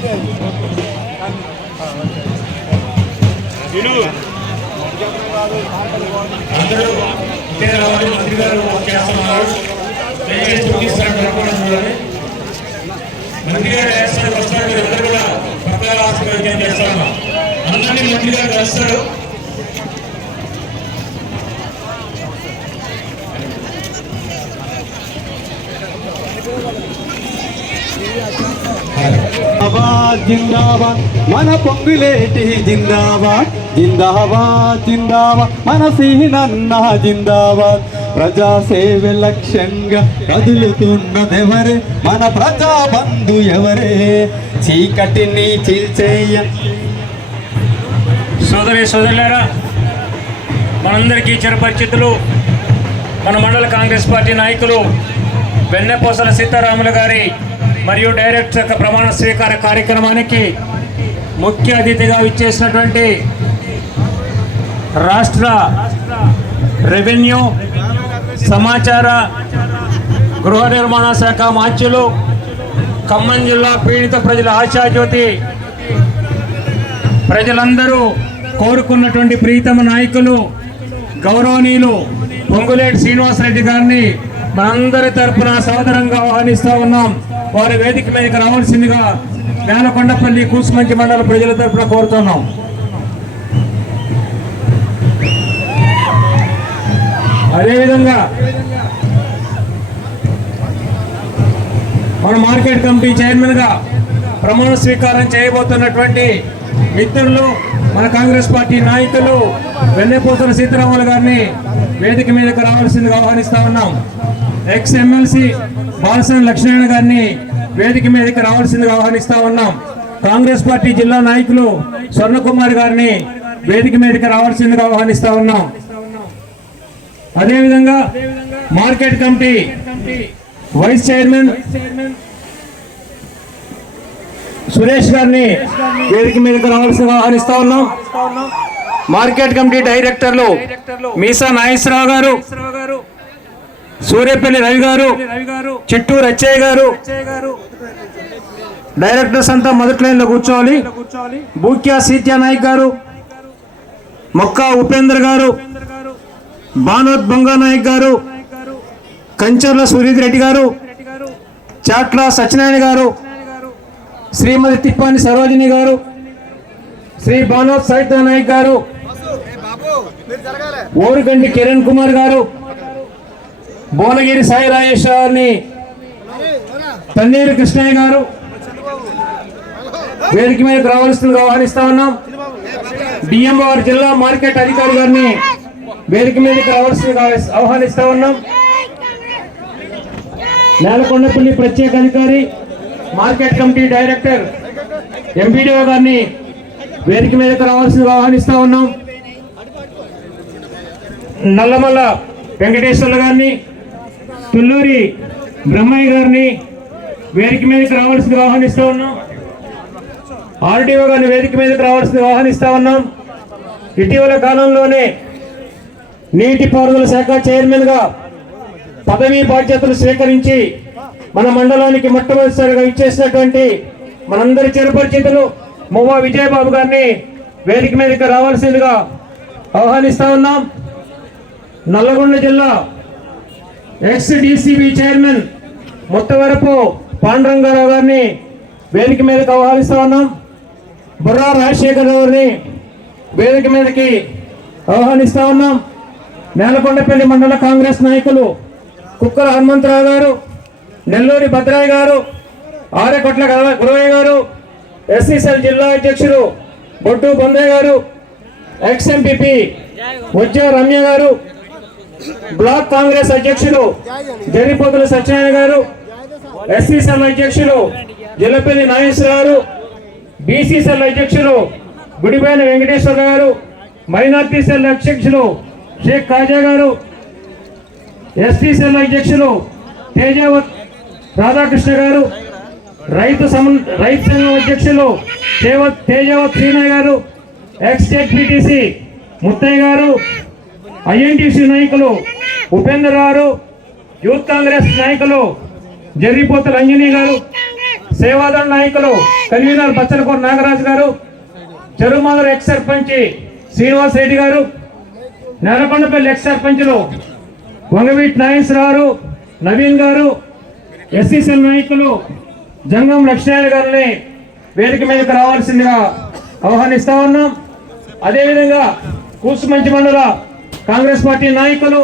మంత్రి గారు చేస్తున్నారు. మంత్రి గారు వస్తారు, అందరూ కూడా పక్కన ఆశీర్వదం చేస్తాను. అందరినీ మంత్రి గారు వస్తారు. జిందాబాద్ మన పొంగులేటి జిందాబాద్, జిందాబాద్ జిందాబాద్ మన సీనన్న జిందాబాద్. ప్రజాసేవ లక్ష్యంగా కదులుతున్నదెవరే, మన ప్రజా బంధు ఎవరే, చీకటిని చీల్చేయ. సోదరి సోదరులారా, మనందరికీ చిరపరిచితులు మన మండల కాంగ్రెస్ పార్టీ నాయకులు వెన్నెపూసల సీతారాములు గారి మరియు డైరెక్టర్ యొక్క ప్రమాణ స్వీకార కార్యక్రమానికి ముఖ్య అతిథిగా ఇచ్చేసినటువంటి రాష్ట్ర రెవెన్యూ సమాచార గృహ నిర్మాణ శాఖ మాత్యులు, ఖమ్మం జిల్లా పీడిత ప్రజల ఆశాజ్యోతి, ప్రజలందరూ కోరుకున్నటువంటి ప్రీతమ నాయకులు గౌరవనీయులు పొంగులేటి శ్రీనివాసరెడ్డి గారిని మనందరి తరఫున సోదరంగా ఆహ్వానిస్తూ ఉన్నాం. వారి వేదిక మీదకి రావాల్సిందిగా నేలకొండపల్లి కూసుమంచి మండల ప్రజల తరఫున కోరుతున్నాం. అదేవిధంగా మన మార్కెట్ కమిటీ చైర్మన్గా ప్రమాణ స్వీకారం చేయబోతున్నటువంటి మిత్రులు, మన కాంగ్రెస్ పార్టీ నాయకులు వెన్నెపూసల సీతారాములు గారిని వేదిక మీదకి రావాల్సిందిగా ఆహ్వానిస్తా ఉన్నాం. ఎక్స్ ఎమ్మెల్సీ బాలసాని లక్ష్మణ గారిని వేదిక మీదకి రావాల్సిందిగా ఆహ్వానిస్తా ఉన్నాం. కాంగ్రెస్ పార్టీ జిల్లా నాయకులు స్వర్ణకుమార్ గారిని వేదిక మీదకి రావాల్సిందిగా ఆహ్వానిస్తా ఉన్నాం. అదేవిధంగా market committee vice chairman Suresh గారిని వేదిక మీదకి రావాల్సిందిగా ఆహ్వానిస్తా ఉన్నాం. మార్కెట్ కమిటీ డైరెక్టర్లు మీసా నాగేశ్వరరావు గారు, సూర్యపల్లి రవి గారు, చిట్టూరు అచ్చయ్య గారు, డైరెక్టర్స్ అంతా మొదటి లైన్లో కూర్చోవాలి. బూక్యా సీత్యా నాయక్ గారు, మొక్కా ఉపేందర్ గారు, బానోత్ బంగా నాయక్ గారు, కంచర్ల సురీద్ రెడ్డి గారు, చాట్ల సత్యనారాయణ గారు, శ్రీమతి తిప్పాని సరోజిని గారు, శ్రీ బానోత్ సైతా నాయక్ గారు, ఓరుగంటి కిరణ్ కుమార్ గారు, భువనగిరి సాయి రాజేశ్వరిని తన్నీరు కృష్ణయ్య గారు వేదిక మీదకి రావాల్సిందిగా ఆహ్వానిస్తా ఉన్నాం. డిఎంఓ జిల్లా మార్కెట్ అధికారి గారిని వేదిక మీదకి రావాల్సిందిగా ఆహ్వానిస్తా ఉన్నాం. నేలకొండపల్లి ప్రత్యేక అధికారి మార్కెట్ కమిటీ డైరెక్టర్ ఎంపీడీఓ గారిని వేదిక మీదకి రావాల్సిందిగా ఆహ్వానిస్తా ఉన్నాం. నల్లమల్ల వెంకటేశ్వర్ల గారిని, తుల్లూరి బ్రహ్మయ్య గారిని వేదిక మీదకి రావాల్సిందిగా ఆహ్వానిస్తూ ఉన్నాం. ఆర్డీఓ గారిని వేదిక మీదకి రావాల్సిందిగా ఆహ్వానిస్తూ ఉన్నాం. ఇటీవల కాలంలోనే నీటిపారుదల శాఖ చైర్మన్గా పదవీ బాధ్యతలు స్వీకరించి మన మండలానికి మొట్టమొదటిసారిగా ఇచ్చేసినటువంటి మనందరి చిరపరిచితులు మువ్వా విజయబాబు గారిని వేదిక మీదకి రావాల్సిందిగా ఆహ్వానిస్తా ఉన్నాం. నల్లగొండ జిల్లా ఎక్స్-డీసీబీ చైర్మన్ ముత్తవరపు పాండురంగారావు గారిని వేదిక మీదకి ఆహ్వానిస్తా ఉన్నాం. బుర్రా రాజశేఖర్ గారిని వేదిక మీదకి ఆహ్వానిస్తా ఉన్నాం. నేలకొండపల్లి మండల కాంగ్రెస్ నాయకులు కుక్కల హనుమంతరావు గారు, నెల్లూరి భద్రాయ్య గారు, ఆరేకొట్ల గురవయ్య గారు, ఎస్సీసెల్ జిల్లా అధ్యక్షులు బొడ్డు బొందయ్య గారు, ఎక్స్-ఎంపీపీ ఉజ్జ రమ్య గారు, బ్లాక్ కాంగ్రెస్ అధ్యక్షులు జరిపోతుల సత్యనారాయణ గారు, ఎస్సీసెల్ అధ్యక్షులు జిల్లపల్లి నాగేశ్వర గారు, బీసీసెల్ అధ్యక్షులు గుడిపైన వెంకటేశ్వర గారు, మైనార్టీ సెల్ అధ్యక్షులు షేక్ కాజా గారు, ఎస్టీ సెల్ అధ్యక్షులు తేజావత్ రాధాకృష్ణ గారు, రైతు సంఘం అధ్యక్షులు తేజావత్ శ్రీనయ్ గారు, ఎక్స్-జెడ్పీటీసీ ముత్తయ్య గారు, ఐఎన్టీసీ నాయకులు ఉపేందర్ గారు, యూత్ కాంగ్రెస్ నాయకులు జరిపోతుల అంజనీ గారు, సేవాదళ నాయకులు కన్వీనర్ బచ్చలకూరు నాగరాజు గారు, చెరుమాదర్ ఎక్స్ సర్పంచ్ శ్రీనివాస్ రెడ్డి గారు, నేలకొండపల్లి ఎక్స్ సర్పంచ్లు వంగవీటి నాగేశ్వరరావు, నవీన్ గారు, ఎస్సీసీఎల్ నాయకులు జంగం లక్ష్మీనారాయణ గారిని వేదిక మీదకి రావాల్సిందిగా ఆహ్వానిస్తా ఉన్నాం. అదేవిధంగా కూసుమంచి మండల కాంగ్రెస్ పార్టీ నాయకులు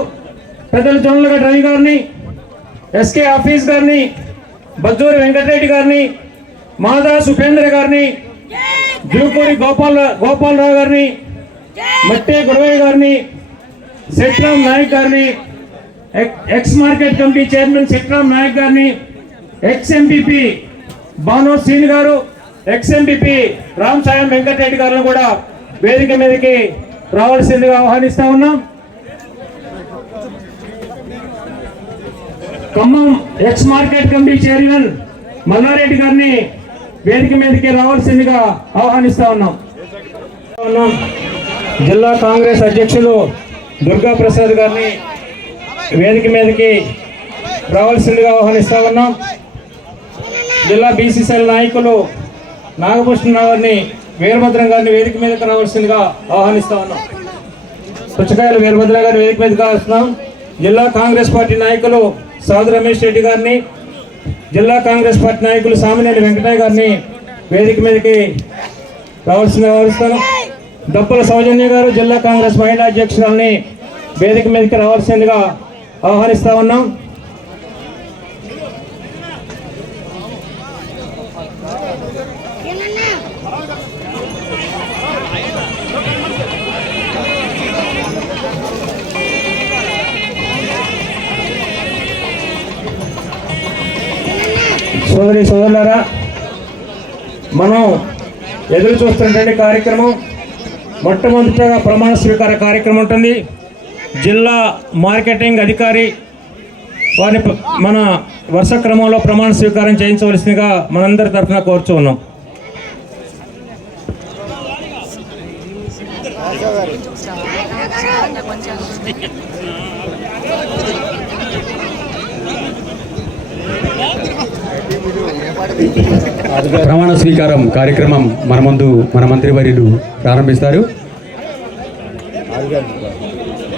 పెద్దలు జొన్నలగడ్డ రవి గారిని, ఎస్కే ఆఫీస్ గారిని, బజ్జూరి వెంకటరెడ్డి గారిని, మాదాసు ఉపేంద్ర గారిని, జూపూరి గోపాలరావు గారిని, మట్టే గురవయ్య గారిని, సెట్రామ్ నాయక్ గారిని, ex market committee chairman Setram Nayak గారిని, ఎక్స్ ఎంపీపీ బానో శ్రీని గారు, ఎక్స్ ఎంపీపీ రామ్ సాయం వెంకటరెడ్డి గారిని కూడా వేదిక మీదకి రావాల్సిందిగా ఆహ్వానిస్తా ఉన్నాం. Khammam ex market committee chairman Mallareddy గారిని వేదిక మీదకి రావాల్సిందిగా ఆహ్వానిస్తా ఉన్నాం. జిల్లా కాంగ్రెస్ అధ్యక్షులు దుర్గా ప్రసాద్ గారిని వేదిక మీదకి రావాల్సిందిగా ఆహ్వానిస్తా ఉన్నాం. జిల్లా బీసీసీఎల్ నాయకులు నాగభూషణ్ గారిని, వీరభద్రం గారిని వేదిక మీదకి రావాల్సిందిగా ఆహ్వానిస్తా ఉన్నాం. పుచ్చకాయలు వీరభద్ర గారిని వేదిక మీదకి వస్తున్నాం. జిల్లా కాంగ్రెస్ పార్టీ నాయకులు సాధు రమేష్ రెడ్డి గారిని, జిల్లా కాంగ్రెస్ పార్టీ నాయకులు సామినేని వెంకటయ్య గారిని వేదిక మీదకి రావాల్సిందిగా ఆహ్వానిస్తాను. దప్పల సౌజన్య గారు, జిల్లా కాంగ్రెస్ మహిళా అధ్యక్షురాలని వేదిక మీదకి రావాల్సిందిగా ఆహ్వానిస్తా ఉన్నాం. సోదరి సోదరులారా, మనం ఎదురు చూస్తున్నటువంటి కార్యక్రమం మొట్టమొదటిగా ప్రమాణ స్వీకార కార్యక్రమం ఉంటుంది. జిల్లా మార్కెటింగ్ అధికారి వారిని మన వరుస క్రమంలో ప్రమాణ స్వీకారం చేయించవలసిందిగా మనందరి తరఫున కోరుచూ ఉన్నాం. ప్రమాణ స్వీకారం కార్యక్రమం మన ముందు మన మంత్రివర్యులు ప్రారంభిస్తారు.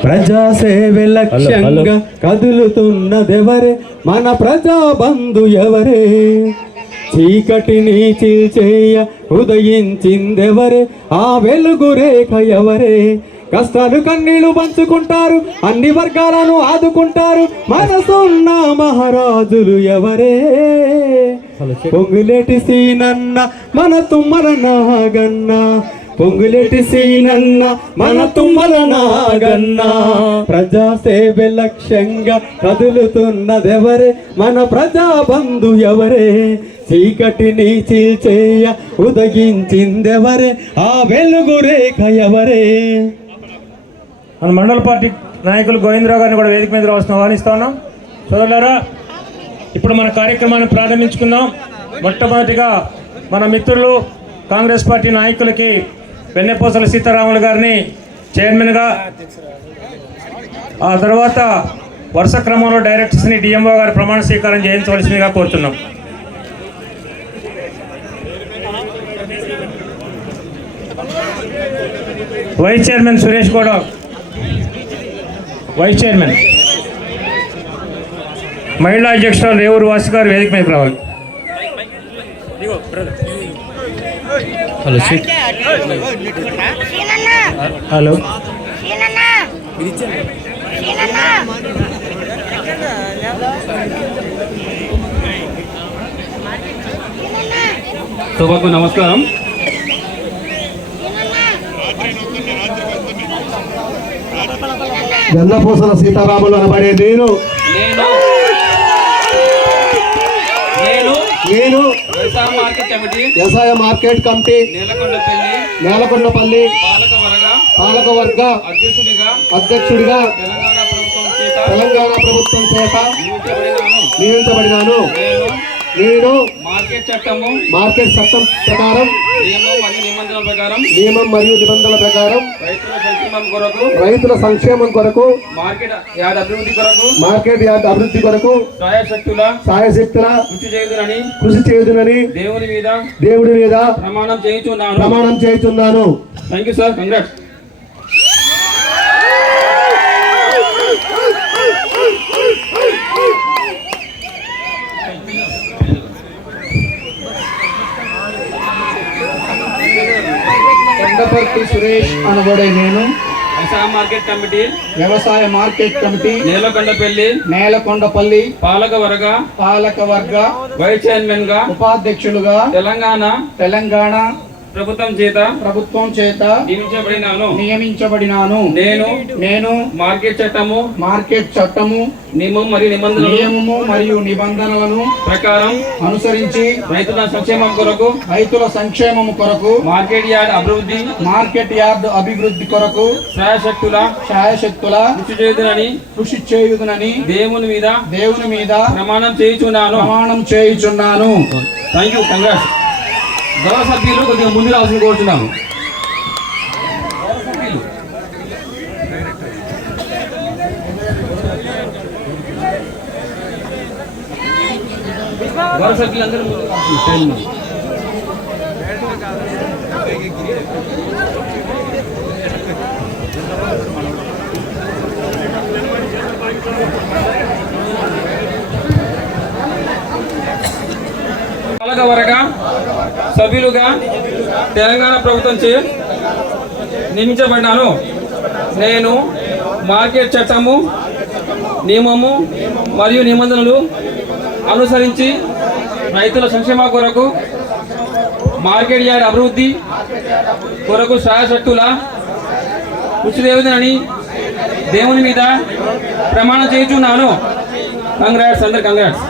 ప్రజాసేవ లక్ష్యంగా కదులుతున్నదెవరే, మన ప్రజాబంధు ఎవరే, చీకటిని చీల్చేయ ఉదయించిందెవరే, ఆ వెలుగు రేఖ ఎవరే, కష్టాలు కన్నీళ్లు పంచుకుంటారు, అన్ని వర్గాలను ఆదుకుంటారు, మనసున్న మహారాజులు ఎవరే, పొంగులేటి సీనన్న మన తుమ్మల నాగన్న, పొంగులేటి సీనన్న మన తుమ్మల నాగన్న, ప్రజాసేవ లక్ష్యంగా కదులుతున్నదెవరే, మన ప్రజాబంధు ఎవరే, చీకటిని చీల్చేయ ఉదయించిందెవరే, ఆ వెలుగు రేఖ ఎవరే. మన మండల పార్టీ నాయకులు గోవిందరావు గారిని కూడా వేదిక మీద ఆహ్వానిస్తా ఉన్నాం. సోదరులారా, ఇప్పుడు మన కార్యక్రమాన్ని ప్రారంభించుకుందాం. మొట్టమొదటిగా మన మిత్రులు కాంగ్రెస్ పార్టీ నాయకులకి వెన్నెపూసల సీతారాములు గారిని చైర్మన్గా, ఆ తర్వాత వరుస క్రమంలో డైరెక్టర్స్ని డిఎంఓ గారు ప్రమాణ స్వీకారం చేయించవలసిందిగా కోరుతున్నాం. Vice chairman Suresh Gowda, vice chairman మహిళా అధ్యక్షురాలు రేవూరు వాసి గారు వేదిక మీదకి రావాలి. హలో హలో సభకు నమస్కారం. వెన్నపూసల సీతారాములు అనబడే నేను వ్యవసాయ మార్కెట్ కమిటీ నేలకొండపల్లి పాలకవర్గ అధ్యక్షుడిగా తెలంగాణ ప్రభుత్వం చేత నియమించబడినాను. నేను మార్కెట్ చట్టము మార్కెట్ చట్టం ప్రకారం నియమం మరియు నిబంధనల ప్రకారం రైతుల సంక్షేమం రైతుల కొరకు మార్కెట్ యార్డ్ అభివృద్ధి కొరకు సాయశక్తుల కృషి చేయుదునని దేవుడి మీద ప్రమాణం చేయుచున్నాను. Thank you sir. Congrats. Kondaparthi Suresh అనబడే నేను వ్యవసాయ మార్కెట్ కమిటీ నేలకొండపల్లి పాలకవర్గ వైస్ చైర్మన్ గా ఉపాధ్యక్షులుగా తెలంగాణ ప్రభుత్వం చేత నియమించబడినాను. నేను మార్కెట్ చట్టము నియమము మరియు నిబంధనలను ప్రకారం అనుసరించి రైతుల సంక్షేమం కొరకు మార్కెట్ యార్డ్ అభివృద్ధి కొరకు శాయశక్తుల కృషి చేయుదునని దేవుని మీద ప్రమాణం చేయుచున్నాను. Thank you. కంగ్రాట్స్. గౌరవ సభ్యులు కొద్దిగా ముందు రావాల్సింది కోరుతున్నాను. గౌరవ సభ్యులందరూ ముందు రావాల్సింది. పాలకవర్గ సభ్యులుగా తెలంగాణ ప్రభుత్వం చే నియమించబడినాను. నేను మార్కెట్ చట్టము నియమము మరియు నిబంధనలు అనుసరించి రైతుల సంక్షేమ కొరకు మార్కెట్ యార్డ్ అభివృద్ధి కొరకు శాయశక్తుల కృషి చేయుదునని దేవుని మీద ప్రమాణం చేయుచున్నాను. కంగ్రాట్స్. అందరు కంగ్రాట్స్.